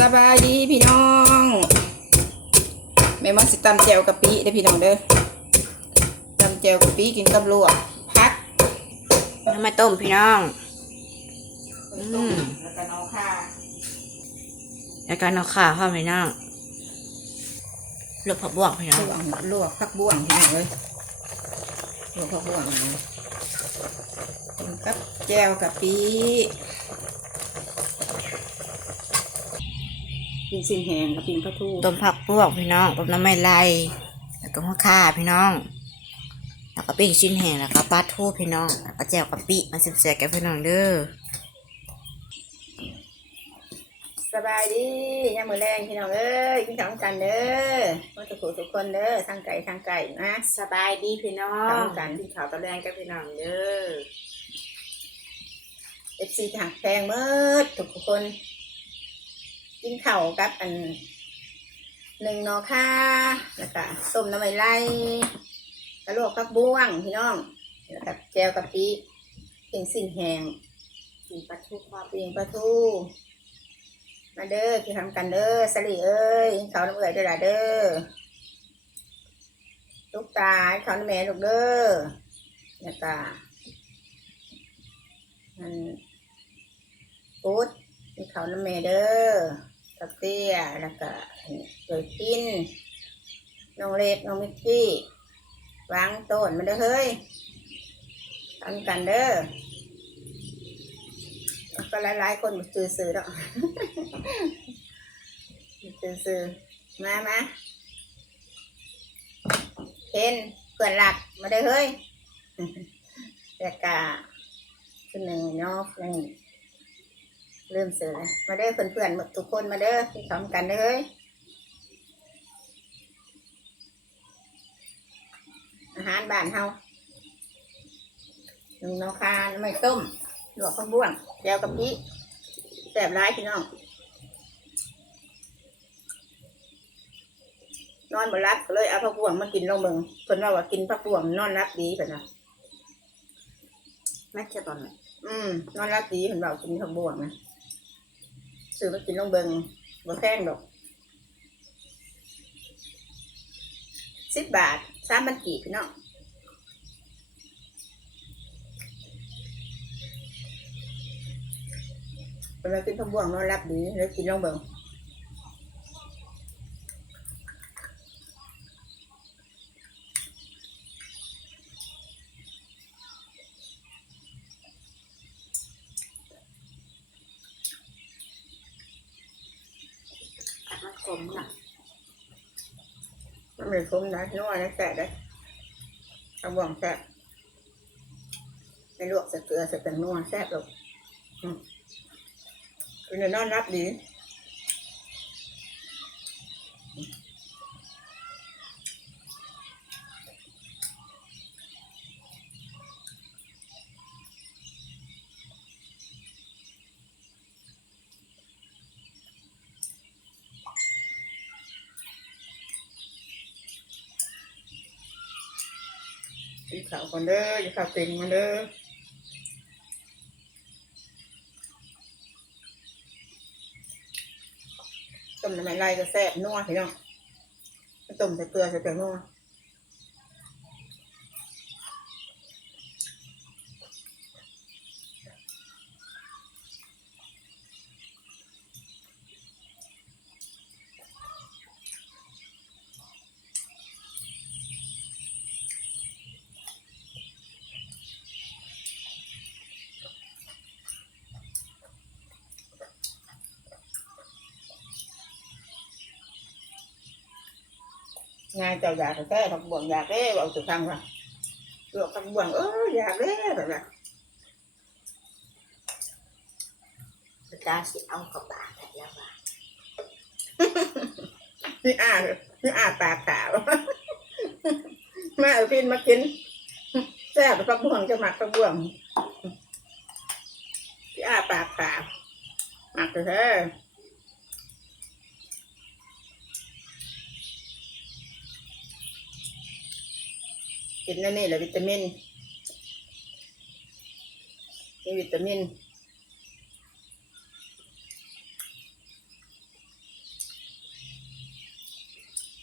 สบายดีพี่น้องแม่มาสิตำแจวกะปิเด้อพี่น้องเด้อตำแจวกะปิกินกับลวกพักน้ำมาต้มพี่น้องต้มแล้วก็เอาข่าแล้วก็เอาข่าเข้าพี่น้องลวกผักบวกพี่น้องลวกลวกผักบ้วงพี่น้องเอ้ยลวกผักบ้วงเอากินกับแจวกะปิ กินสิ่งแห้งกับปินปลาทูต้มผักบวกพี่น้องต้มน้ำไม่ไหลแล้วก็หัวข่าพี่น้องแล้วก็ปิ้งชิ้นแห้งแล้วก็ปลาทูพี่น้องแล้วก็แจ่วกะปิมาสิบแสกกับพี่น้องเด้อสบายดียามมือแรงพี่น้องเอ้ยกินข้าวกันเด้อมาสุขทุกคนเด้อทางไก่ทางไก่นะสบายดีพี่น้อทงำกันกินข้าวตะแรงกับพี่น้องเด้อเอฟซีถักแพงเมื่อทุกคน กินเข้ากับอันหนึ่งนอค่าแล้วก็ต้มน้ำมันไล่กระโหลกผักบ้วงพี่น้องแล้วกับแจวกะปิเพียงสิ่งแหงกินปลาทูความเพียงปลาทูมาเด้อคือทำกันเด้อสลีเอ้ยกินข้าน้ำเอื่อยเด้อละเด้อลูกตาให้ข้าน้ำแม่ลูกเด้อแล้วก็มันปุ๊ดให้ข้าน้ำแม่เด้อ ตะเตี้ยแล้วก็เกิดกินน้องเล็กน้องมิกกี้วางต้นมาเด้อเฮ้ยทำกันเด้อก็หลายๆคนมาซื้อซื้อๆแล้วซื้อซื้อมามาเพนเพื่อนหลักมาได้เฮ้ยแต่กาคนหนึ่งนาะหนึ่ง เริ่มซื้อแล้วมาได้อเพื่อนๆหมดทุกคนมาเด้อที่พร้อมกันเด้อเฮ้ยอาหารบ้านเฮาหนึ่งนอคาไม่ต้มลวกข้าวบ้วงแก้วกะปิแสบร้ายพี่น้อง นอนบ่รับก็เลยเอาผักบ้วงมากินลงเบิงเพิ่นว่าว่ากินผักบ้วงนอนรับดีเพิ่นน่ะแม่จะตอนไหนอืมนอนรับดีเพิ่นว่ากินผักบ้วงนะ ซื้อมากินลงเบิงบ่แพงดอกสิบบาทสามพันกีบพี่น้องเพิ่นว่ากินผักบ้วงนอนรับดีเลยกินลงเบิง มันขมน่ะ มันเป็นคมนะนัวนะแสบได้ผักบ้วงแสบไม่ลวกใส่เกลือใส่เป็นนัวแสบหรอกอืมเป็นนอนรับดี กินข้าวก่อนเด้ออย่าข้าวเต็งมาเด้อต้มน้ำมันไล่ก็แซ่บนัวพี่น้องต้มใส่เกลือใส่เกลือนัว งานเจ้าอยากแท้ผักบวงอยากเด้เอาสุดทางว่ะลวกผักบวงเอออยากเด้แบบนั้น กินนั่นนี่แหละวิตามินนี่วิตามิน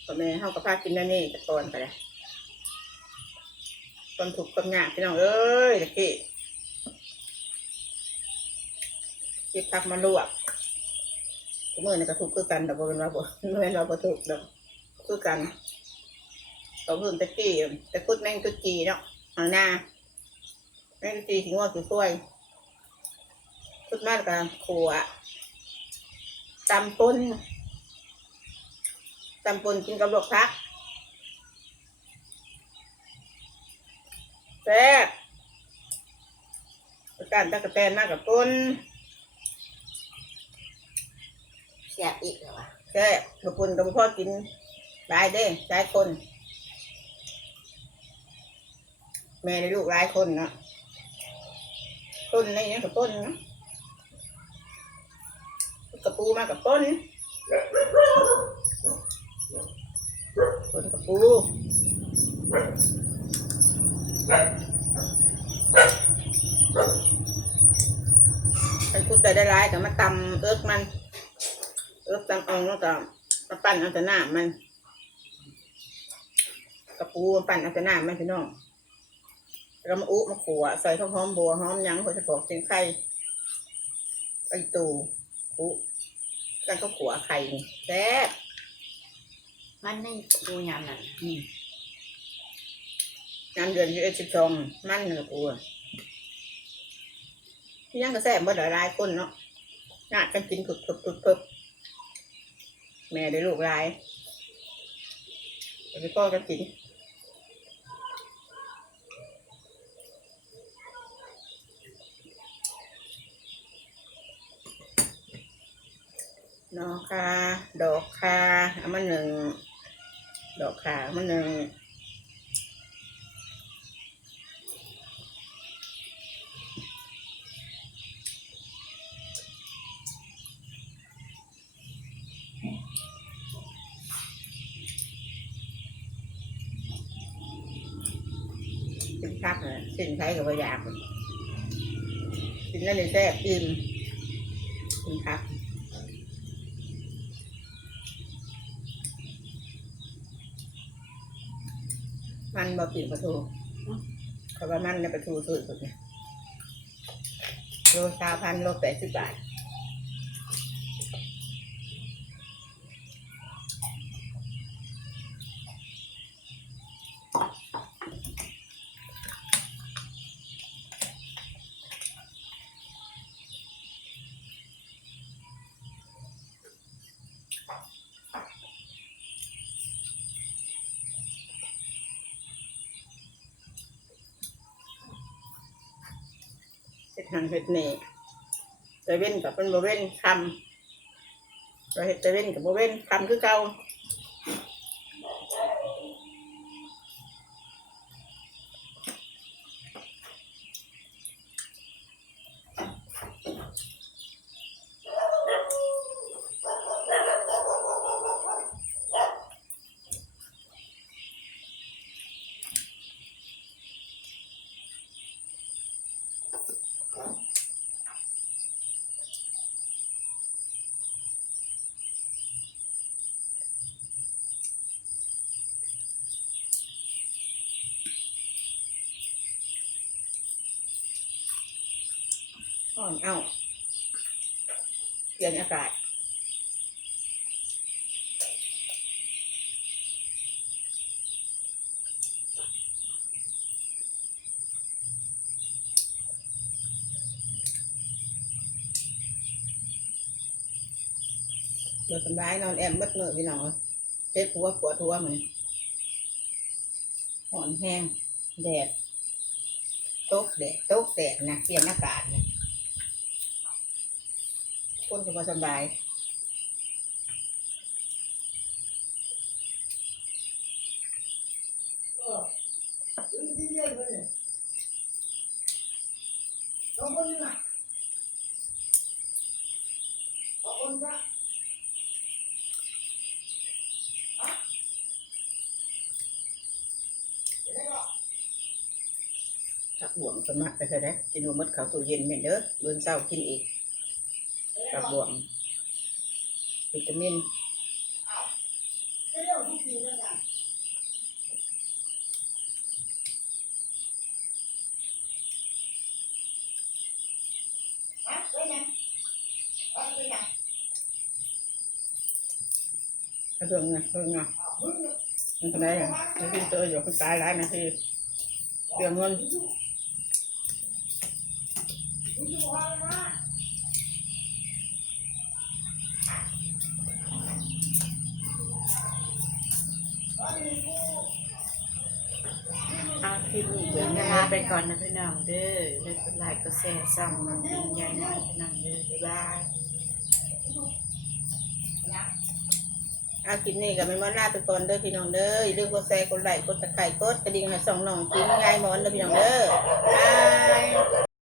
ก็แม่เฮากับพากินนั่นนี่ตะกอนไปเลยต้นถูกต้นยากพี่น้องเอ้ยตะกี้จิบผักมาลวกกูเมื่อนี่ก็ถูกคือกันแต่บกเป็นว่าบ่ไม่เรนว่าบ่ถูกดอกคือกัน ตอนอื่นตะกี้ตะกุดแมงกุดจีเนาะเอาหน้าแมงกุดจีขี้งวขี้กล้วยกุดมากกับขัวตำปุ้นตำปุ้นกินกับลวกพักแซ่บประการตะกะแตนมากกับปุ้นแซ่บอีกเหรอวะแซ่บกับปุ้นกับพ่อกินหลายเด้หลายคน แม่ได้ลูกหลายคนเนาะต้นอะไรเงี้ยกับต้นเนาะกระปูมากับต้นต้นกระปูไปคุดแต่ได้ร้ายแต่มาตำเอิกมัน เอิกตำเอาแล้วก็มาปั้นเอาแต่หน้ามัน กระปูมาปั้นเอาแต่หน้ามันพี่น้อง แล้วมาอุมาขัวใส่ข้าวหอมบัวหอมหยังหัวจะปอกเชียงไข่ไอตูอุกันก็ขัวไข่นี่แซ่บมันไม่ดูยามนั่นอืมน้ำเดือนยี่สิบสองมันเหนือกูอะที่ยังก็แซ่บเมื่อหลายคนเนาะญาติกันกินกึบกึบกึบกึบแม่ได้ลูกหลายแล้วก็กันกิน นอคาดอกคาเอามาหนึ่ง ดอกคาเอามาหนึ่งกินพักเลยสินใช้กับประหยัดกินนั่นเลยแซ่บอิ่มกินพัก มันบะปิ่นปลาทูเขาว่ามันในปลาทูสุดสุดเนี่ยโลสามพันโลแปดสิบบาท เฮ็ดหันเฮ็ดนี่แต่เว้นกับเป็นบ่เว้นคำเราเฮ็ดแต่เว้นกับบ่เว้นคำคือเก่า อ่อนเอาเปลี่ยนอากาศเดือดสบายนอนแอมมืดมือพี่น้องเอ้ยเจ็บหัวปวดหัวเหมือนอ่อนแห้งแดดตกแดดตกแดดนะเปลี่ยนอากาศนะ คนก็บ่สบายผักบวงสมัครไปเถอะนะกินหัวมดเขาตู้เย็นเหม็นเด้อเบื้องเศร้ากินอีก ผักบวงวิตามินกระเดื่องไงเรื่องไงมันทำไมอะมันที่เจออยู่คนตายหลายนาทีเดือดเงินเอ คลิปนี้เป็ลาไปก่อนนะพี่น้องเด้อแลิกไลค์ก็แชร์ซ้ำน้องปินยายนะพี่น้องเด้อบ๊ายบายเอาคลิปนี้กับไม่มาลาไปก่อนเด้อพี่น้องเด้ออย่าลืมกดแชร์กดไลค์กดตะไคร้กดกระดิ่งให้สองน้องกินง่ายหมอนเด้อพี่น้องเด้อบาย